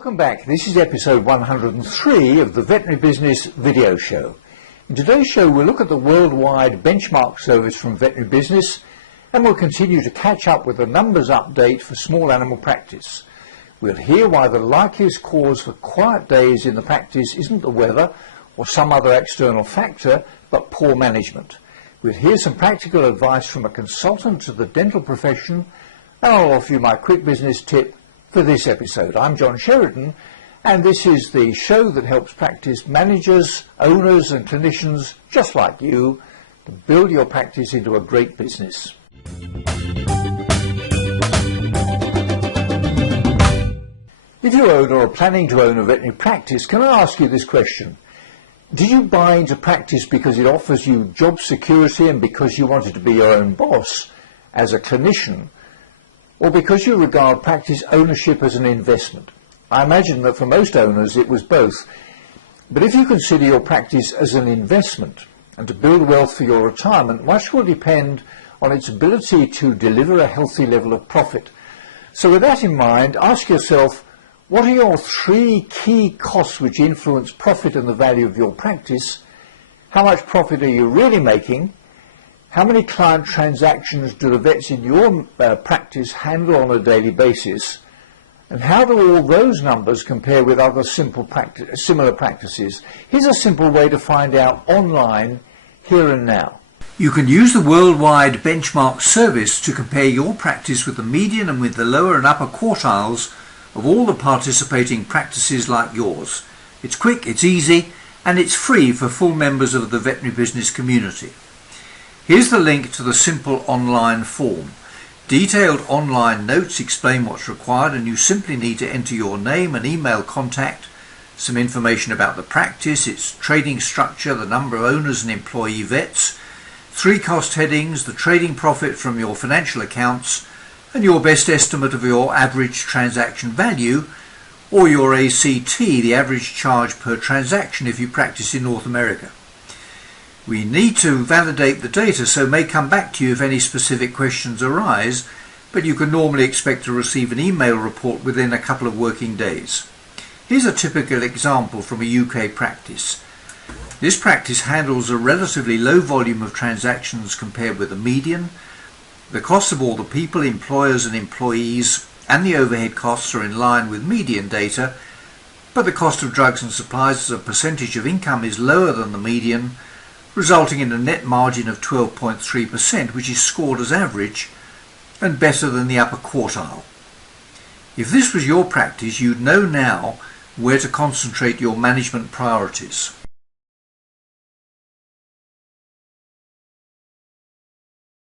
Welcome back. This is episode 103 of the Veterinary Business video show. In today's show we'll look at the worldwide benchmark service from Veterinary Business, and we'll continue to catch up with the numbers update for small animal practice. We'll hear why the likeliest cause for quiet days in the practice isn't the weather or some other external factor, but poor management. We'll hear some practical advice from a consultant to the dental profession, and I'll offer you my quick business tip for this episode. I'm John Sheridan, and this is the show that helps practice managers, owners and clinicians just like you to build your practice into a great business. If you own or are planning to own a veterinary practice, can I ask you this question? Did you buy into practice because it offers you job security and because you wanted to be your own boss as a clinician, or because you regard practice ownership as an investment? I imagine that for most owners it was both. But if you consider your practice as an investment and to build wealth for your retirement, much will depend on its ability to deliver a healthy level of profit. So with that in mind, ask yourself, what are your three key costs which influence profit and the value of your practice? How much profit are you really making? How many client transactions do the vets in your practice handle on a daily basis? And how do all those numbers compare with other similar practices? Here's a simple way to find out online, here and now. You can use the worldwide benchmark service to compare your practice with the median and with the lower and upper quartiles of all the participating practices like yours. It's quick, it's easy, and it's free for full members of the veterinary business community. Here's the link to the simple online form. Detailed online notes explain what's required, and you simply need to enter your name and email contact, some information about the practice, its trading structure, the number of owners and employee vets, 3 cost headings, the trading profit from your financial accounts, and your best estimate of your average transaction value, or your ACT, the average charge per transaction if you practice in North America. We need to validate the data, so may come back to you if any specific questions arise, but you can normally expect to receive an email report within a couple of working days. Here's a typical example from a UK practice. This practice handles a relatively low volume of transactions compared with the median. The costs of all the people, employers and employees, and the overhead costs are in line with median data, but the cost of drugs and supplies as a percentage of income is lower than the median, resulting in a net margin of 12.3%, which is scored as average and better than the upper quartile. If this was your practice, you'd know now where to concentrate your management priorities.